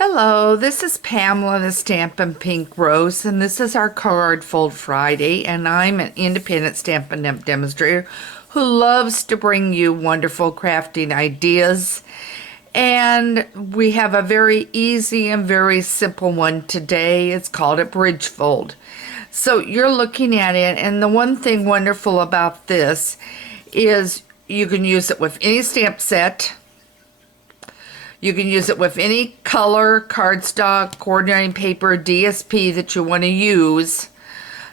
Hello, this is Pamela the Stampin' Pink Rose, and this is our Card Fold Friday, and I'm an independent Stampin' Up! Demonstrator who loves to bring you wonderful crafting ideas. And we have a very easy and very simple one today. It's called a bridge fold. So you're looking at it, and the one thing wonderful about this is you can use it with any stamp set. You can use it with any color, cardstock, coordinating paper, DSP that you want to use.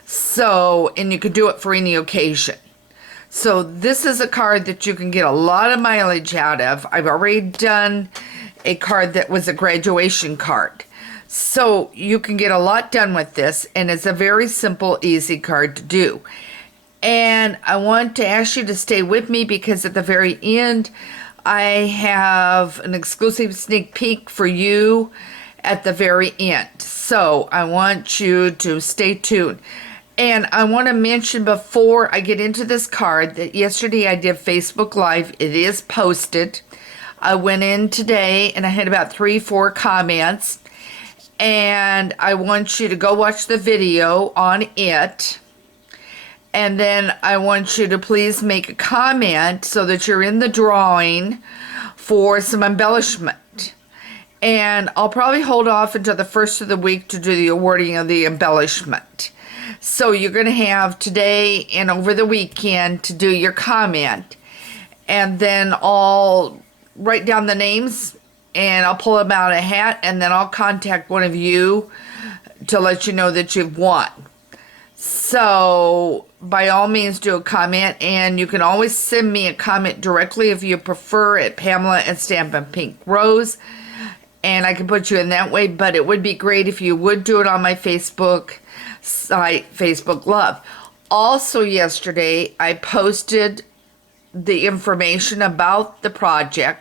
So, and you can do it for any occasion. So this is a card that you can get a lot of mileage out of. I've already done a card that was a graduation card. So you can get a lot done with this, and it's a very simple, easy card to do. And I want to ask you to stay with me because at the very end, I have an exclusive sneak peek for you at the very end. So I want you to stay tuned. And I want to mention before I get into this card that yesterday I did Facebook Live. It is posted. I went in today and I had about 3-4 comments. And I want you to go watch the video on it. And then I want you to please make a comment so that you're in the drawing for some embellishment. And I'll probably hold off until the first of the week to do the awarding of the embellishment. So you're going to have today and over the weekend to do your comment. And then I'll write down the names and I'll pull them out of a hat, and then I'll contact one of you to let you know that you've won. So by all means do a comment, and you can always send me a comment directly if you prefer at Pamela at Stampin' Pink Rose, and I can put you in that way. But it would be great if you would do it on my Facebook site, Facebook Love. Also yesterday I posted the information about the project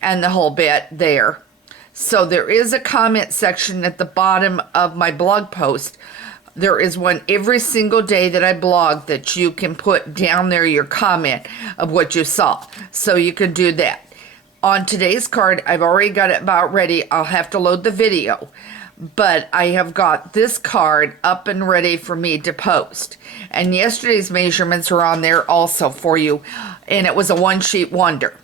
and the whole bit there. So there is a comment section at the bottom of my blog post. There is one every single day that I blog that you can put down there your comment of what you saw. So you can do that. On today's card, I've already got it about ready. I'll have to load the video. But I have got this card up and ready for me to post. And yesterday's measurements are on there also for you. And it was a one-sheet wonder.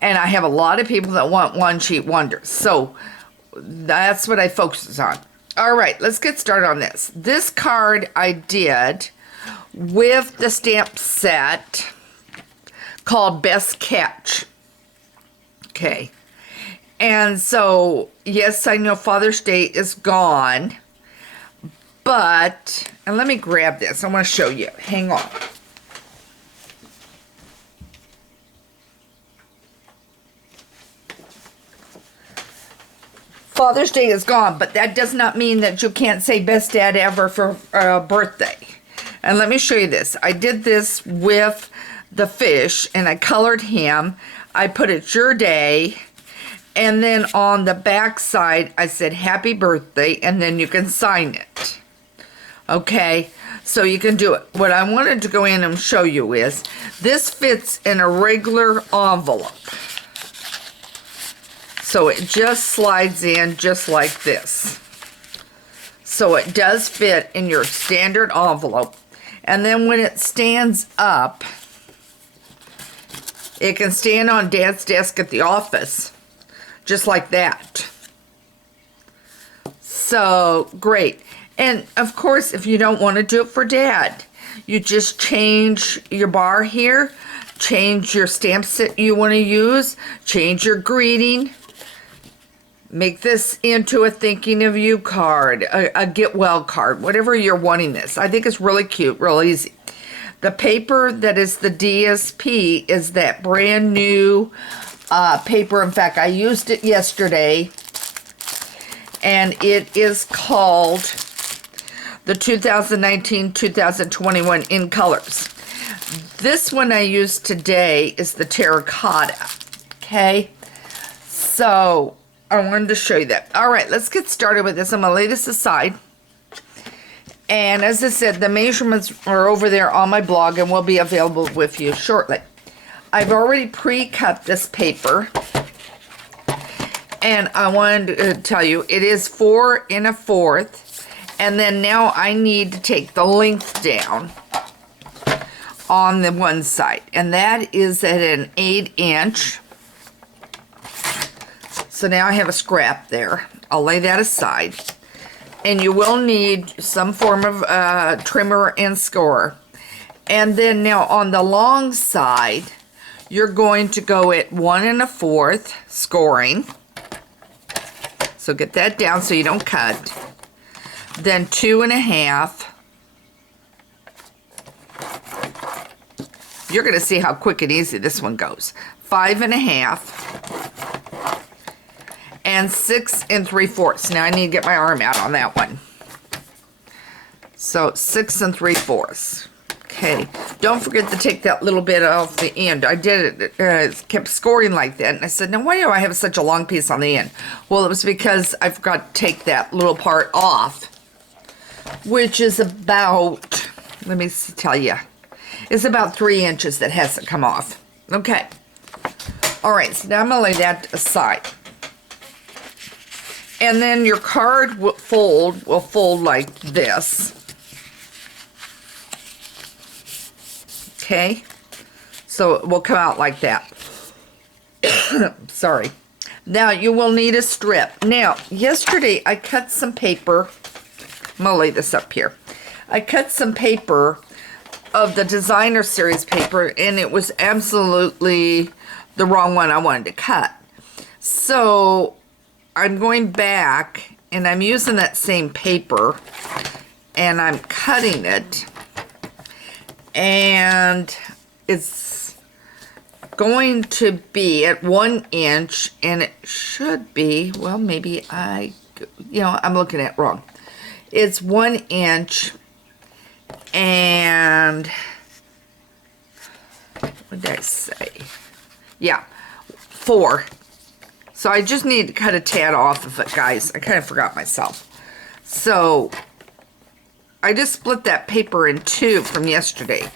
And I have a lot of people that want one-sheet wonders. So that's what I focus on. All right, let's get started on this. This card I did with the stamp set called Best Catch. Okay. And so, yes, I know Father's Day is gone. But, and let me grab this. I want to show you. Hang on. Father's Day is gone, but that does not mean that you can't say best dad ever for a birthday. And let me show you this. I did this with the fish, and I colored him. I put it's your day, and then on the back side, I said happy birthday, and then you can sign it. Okay, so you can do it. What I wanted to go in and show you is, this fits in a regular envelope. So it just slides in just like this. So it does fit in your standard envelope. And then when it stands up, it can stand on Dad's desk at the office, just like that. So great. And of course, if you don't want to do it for Dad, you just change your bar here, change your stamp set you want to use, change your greeting. Make this into a thinking of you card, a get well card, whatever you're wanting this. I think it's really cute, real easy. The paper that is the DSP is that brand new paper. In fact, I used it yesterday, and it is called the 2019-2021 in colors. This one I used today is the terracotta. Okay, so I wanted to show you that. All right, let's get started with this. I'm going to lay this aside. And as I said, the measurements are over there on my blog and will be available with you shortly. I've already pre-cut this paper. And I wanted to tell you, it is 4 1/4. And then now I need to take the length down on the one side. And that is at an 8-inch. So now I have a scrap there. I'll lay that aside. And you will need some form of trimmer and scorer. And then now on the long side, you're going to go at 1 1/4 scoring. So get that down so you don't cut. Then 2 1/2. You're going to see how quick and easy this one goes. 5 1/2. And 6 3/4. Now I need to get my arm out on that one. So 6 3/4. Okay. Don't forget to take that little bit off the end. I did it, kept scoring like that. And I said, now why do I have such a long piece on the end? Well, it was because I forgot to take that little part off, which is about, let me tell you, it's about 3 inches that has to come off. Okay. All right. So now I'm going to lay that aside. And then your card will fold like this. Okay, so it will come out like that. Sorry. Now you will need a strip. Now, yesterday I cut some paper. I'm gonna lay this up here. I cut some paper of the designer series paper, and it was absolutely the wrong one I wanted to cut. So I'm going back, and I'm using that same paper, and I'm cutting it. And it's going to be at 1 inch, and it should be, well, maybe I'm looking at it wrong. It's 1 inch, and what did I say? Yeah, 4. So I just need to cut a tad off of it, guys. I kind of forgot myself. So I just split that paper in 2 from yesterday,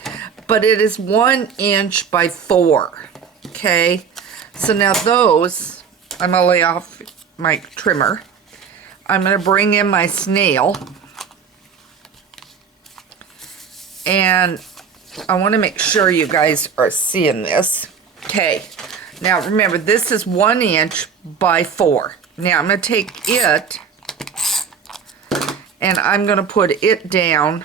but it is 1 inch by 4. Okay, so now those, I'm gonna lay off my trimmer. I'm gonna bring in my snail, and I want to make sure you guys are seeing this. Okay, now remember, this is 1 inch by 4. Now I'm gonna take it, and I'm going to put it down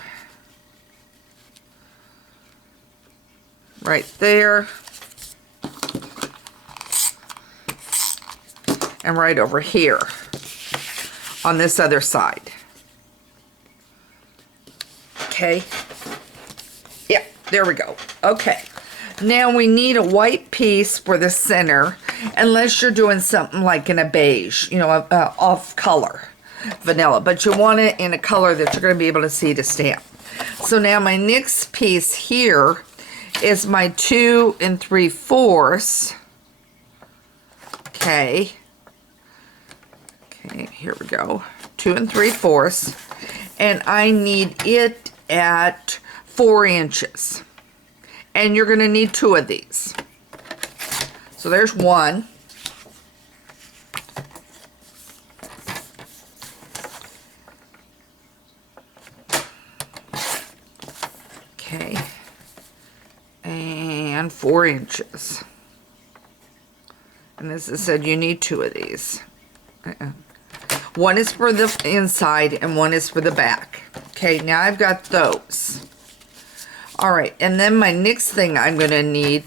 right there and right over here on this other side. Okay. Yeah, there we go. Okay. Now we need a white piece for the center, unless you're doing something like in a beige, off color. Vanilla, but you want it in a color that you're going to be able to see to stamp. So now my next piece here is my 2 3/4. Okay, here we go. 2 3/4, and I need it at 4 inches. And you're going to need 2 of these. So there's 1. Okay, and 4 inches. And as I said, you need 2 of these. One is for the inside and one is for the back. Okay, now I've got those. All right, and then my next thing I'm going to need,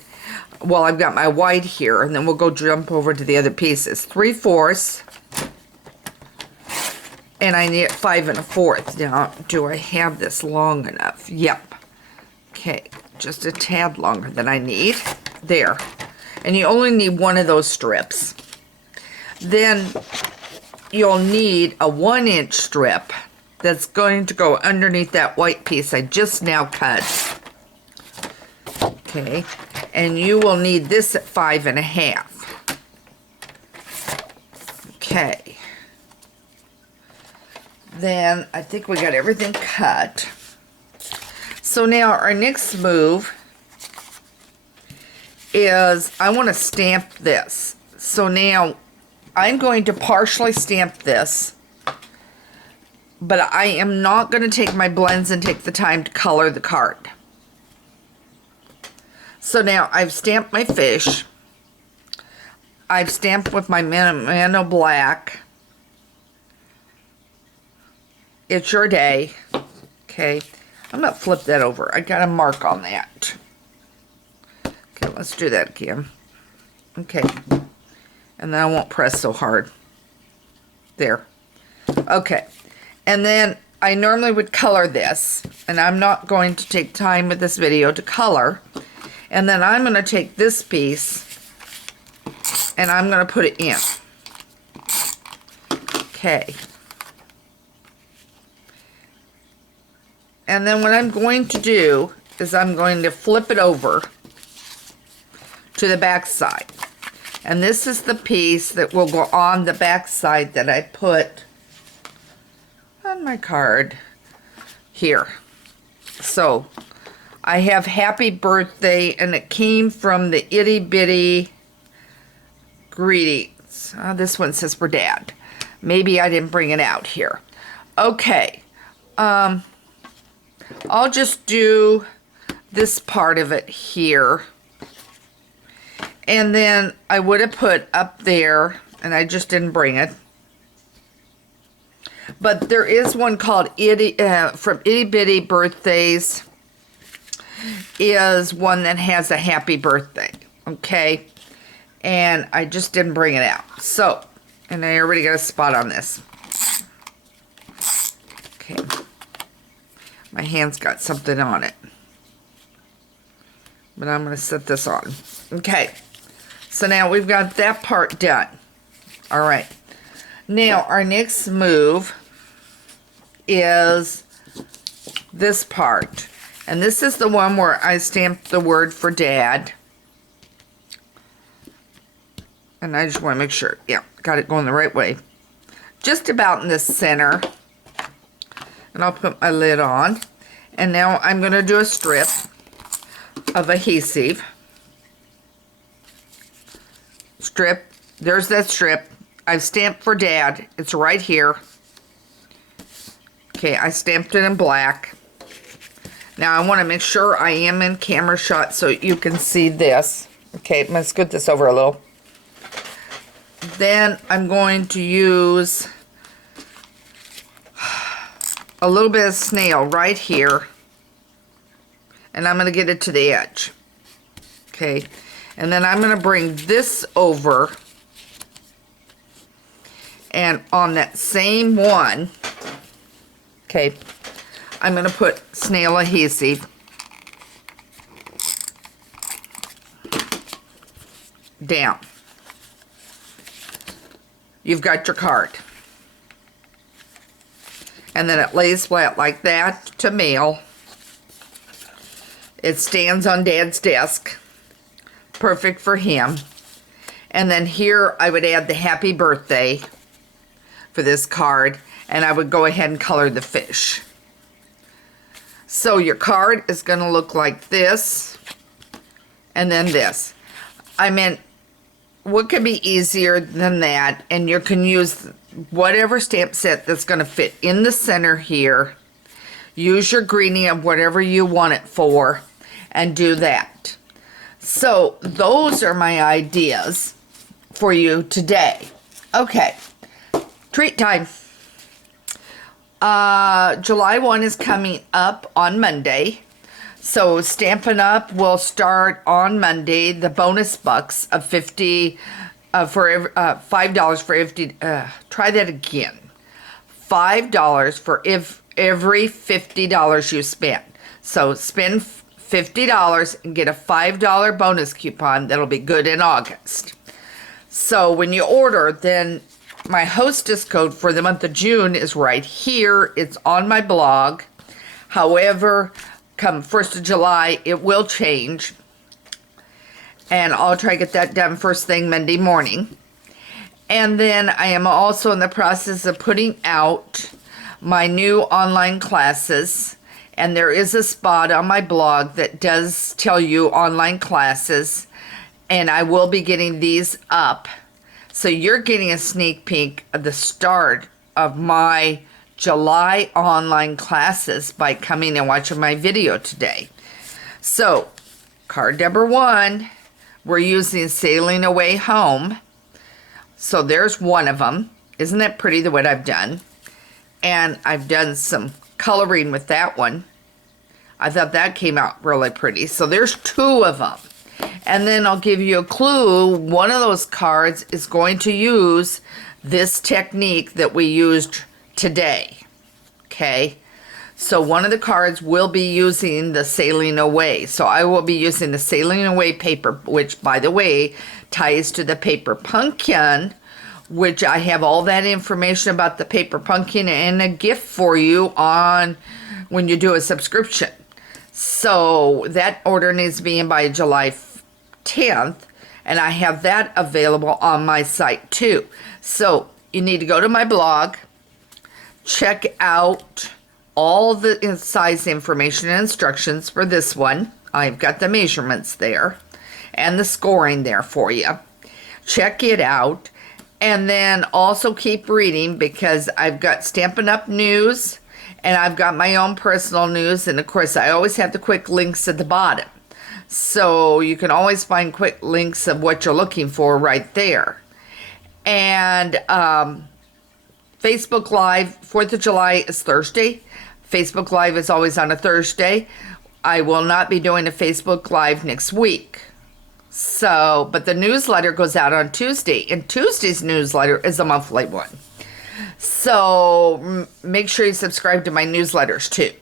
well, I've got my white here, and then we'll go jump over to the other pieces. 3/4. And I need 5 1/4. Now, do I have this long enough? Yep. Okay, just a tad longer than I need. There. And you only need 1 of those strips. Then you'll need a 1 inch strip that's going to go underneath that white piece I just now cut. Okay, and you will need this at 5 1/2. Okay. Then I think we got everything cut. So now our next move is I want to stamp this. So now I'm going to partially stamp this, but I am not going to take my blends and take the time to color the card. So now I've stamped my fish. I've stamped with my Mano Black. It's your day. Okay, I'm going to flip that over. I got a mark on that. Okay, let's do that again. Okay, and then I won't press so hard. There. Okay, and then I normally would color this, and I'm not going to take time with this video to color. And then I'm going to take this piece, and I'm going to put it in. Okay. And then what I'm going to do is I'm going to flip it over to the back side. And this is the piece that will go on the back side that I put on my card here. So I have happy birthday, and it came from the Itty Bitty Greetings. This one says for Dad. Maybe I didn't bring it out here. Okay. I'll just do this part of it here. And then I would have put up there, and I just didn't bring it. But there is one called from Itty Bitty Birthdays. Is one that has a happy birthday. Okay. And I just didn't bring it out. So, and I already got a spot on this. Okay. My hand's got something on it. But I'm going to set this on. Okay. So now we've got that part done. All right. Now our next move is this part. And this is the one where I stamped the word for Dad. And I just want to make sure. Yeah, got it going the right way. Just about in the center. And I'll put my lid on. And now I'm going to do a strip of adhesive. Strip. There's that strip. I've stamped for Dad. It's right here. Okay, I stamped it in black. Now I want to make sure I am in camera shot so you can see this. Okay, I'm going to scoot this over a little. Then I'm going to use a little bit of snail right here. And I'm going to get it to the edge. Okay. And then I'm going to bring this over. And on that same one, okay, I'm going to put snail adhesive down. You've got your card. And then it lays flat like that to mail. It stands on Dad's desk. Perfect for him. And then here I would add the happy birthday for this card, and I would go ahead and color the fish. So your card is going to look like this, and then this. I mean, what could be easier than that? And you can use whatever stamp set that's going to fit in the center here. Use your greenie of whatever you want it for, and do that. So those are my ideas for you today. Okay, treat time. July 1 is coming up on Monday. So Stampin' Up! Will start on Monday. The bonus bucks of $5 for every, try that again. $5 for every $50 you spend. So spend $50 and get a $5 bonus coupon that'll be good in August. So when you order, then my hostess code for the month of June is right here. It's on my blog. However, come 1st of July, it will change. And I'll try to get that done first thing Monday morning. And then I am also in the process of putting out my new online classes. And there is a spot on my blog that does tell you online classes. And I will be getting these up So you're getting a sneak peek of the start of my July online classes by coming and watching my video today. So, card number 1, we're using Sailing Away Home. So there's one of them. Isn't that pretty, the what I've done? And I've done some coloring with that one. I thought that came out really pretty. So there's 2 of them. And then I'll give you a clue. One of those cards is going to use this technique that we used today. Okay? So one of the cards will be using the Sailing Away. So I will be using the Sailing Away paper, which, by the way, ties to the paper pumpkin, which I have all that information about the paper pumpkin and a gift for you on when you do a subscription. So that order needs to be in by July 10th, and I have that available on my site too. So you need to go to my blog, check out all the size information and instructions for this one. I've got the measurements there and the scoring there for you. Check it out, and then also keep reading, because I've got Stampin' Up! News, and I've got my own personal news, and of course I always have the quick links at the bottom. So you can always find quick links of what you're looking for right there. And Facebook Live, 4th of July is Thursday. Facebook Live is always on a Thursday. I will not be doing a Facebook Live next week. So, but the newsletter goes out on Tuesday, and Tuesday's newsletter is a monthly one. So make sure you subscribe to my newsletters too.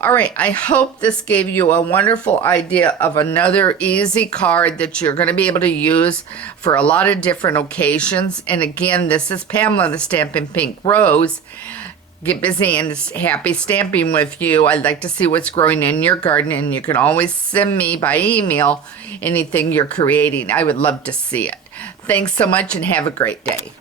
All right, I hope this gave you a wonderful idea of another easy card that you're going to be able to use for a lot of different occasions. And again, this is Pamela, the Stampin' Pink Rose. Get busy and happy stamping with you. I'd like to see what's growing in your garden, and you can always send me by email anything you're creating. I would love to see it. Thanks so much, and have a great day.